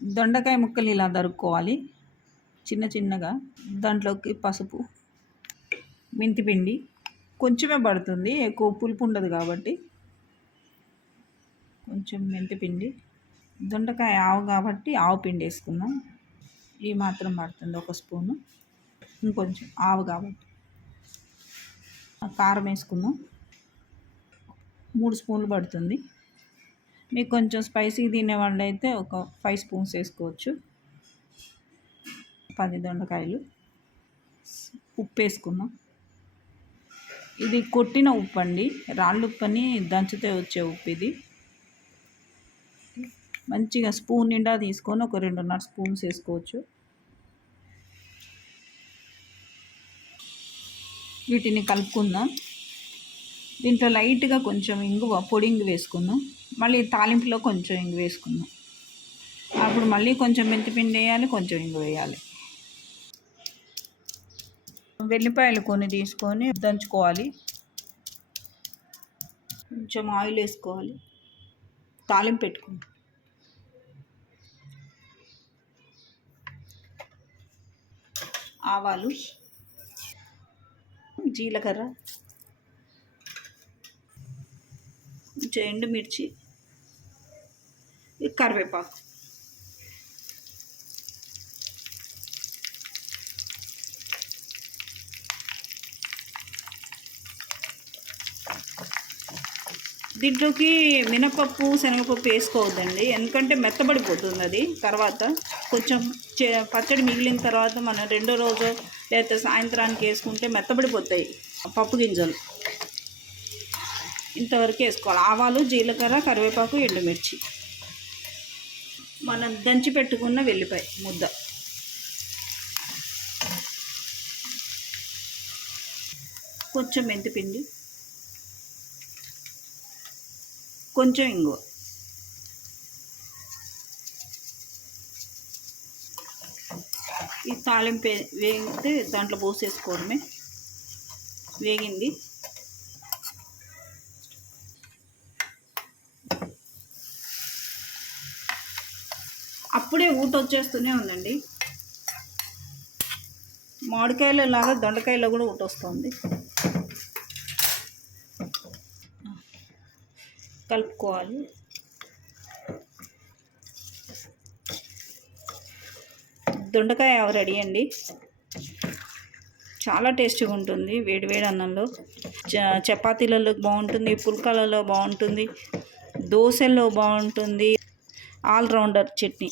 దొండకాయ ముక్కలు ఇలా తరుక్కోవాలి చిన్న చిన్నగా. దాంట్లోకి పసుపు, మెంతిపిండి కొంచెమే పడుతుంది, ఎక్కువ పులుపు ఉండదు కాబట్టి కొంచెం మెంతిపిండి. దొండకాయ ఆవు కాబట్టి ఆవు పిండి వేసుకుందాం. ఈ మాత్రం పడుతుంది, 1 స్పూను. ఇంకొంచెం ఆవు కాబట్టి కారం వేసుకుందాం. 3 స్పూన్లు పడుతుంది. మీకు కొంచెం స్పైసీ తినేవాళ్ళు అయితే ఒక 5 స్పూన్స్ వేసుకోవచ్చు. 10 దొండకాయలు. ఉప్పు వేసుకుందాం. ఇది కొట్టిన ఉప్పు అండి, రాళ్ళు ఉప్పు అని దంచితే వచ్చే ఉప్పు ఇది. మంచిగా స్పూన్ నిండా తీసుకొని ఒక 2.5 స్పూన్స్ వేసుకోవచ్చు. వీటిని కలుపుకుందాం. దీంట్లో లైట్గా కొంచెం ఇంగువ, పొడి ఇంగు వేసుకుందాం. మళ్ళీ తాలింపులో కొంచెం ఇంగు వేసుకుందాం. అప్పుడు మళ్ళీ కొంచెం మెంతిపిండి వేయాలి, కొంచెం ఇంగు వేయాలి. వెల్లిపాయలు కొన్ని తీసుకొని దంచుకోవాలి. కొంచెం ఆయిల్ వేసుకోవాలి. తాలింపు పెట్టుకుందాం. ఆవాలు, జీలకర్ర, కొంచెం ఎండుమిర్చి, కరివేపాకు. దీంట్లోకి మినపప్పు, శనగపప్పు వేసుకోవద్దండి, ఎందుకంటే మెత్తబడిపోతుంది అది. తర్వాత కొంచెం పచ్చడి మిగిలిన తర్వాత మనం రెండో రోజు లేకపోతే సాయంత్రానికి వేసుకుంటే మెత్తబడిపోతాయి పప్పు గింజలు. ఇంతవరకు వేసుకోవాలి. ఆవాలు, జీలకర్ర, కరివేపాకు, ఎండుమిర్చి, మనం దంచి పెట్టుకున్న వెల్లిపాయ ముద్ద, కొంచెం మెంతిపిండి, కొంచెం ఇంగువ. ఈ తాలింపు వేగితే దాంట్లో పోసేసుకోవడమే. వేగింది. అప్పుడే ఊట వచ్చేస్తూనే ఉందండి. మామిడికాయల లాగా దొండకాయలో కూడా ఊట వస్తుంది. కలుపుకోవాలి. దొండకాయ రెడీ అండి. చాలా టేస్టీగా ఉంటుంది వేడి వేడి అన్నంలో. చపాతీలలో బాగుంటుంది, పుల్కాలలో బాగుంటుంది, దోశల్లో బాగుంటుంది. ఆల్రౌండర్ చట్నీ.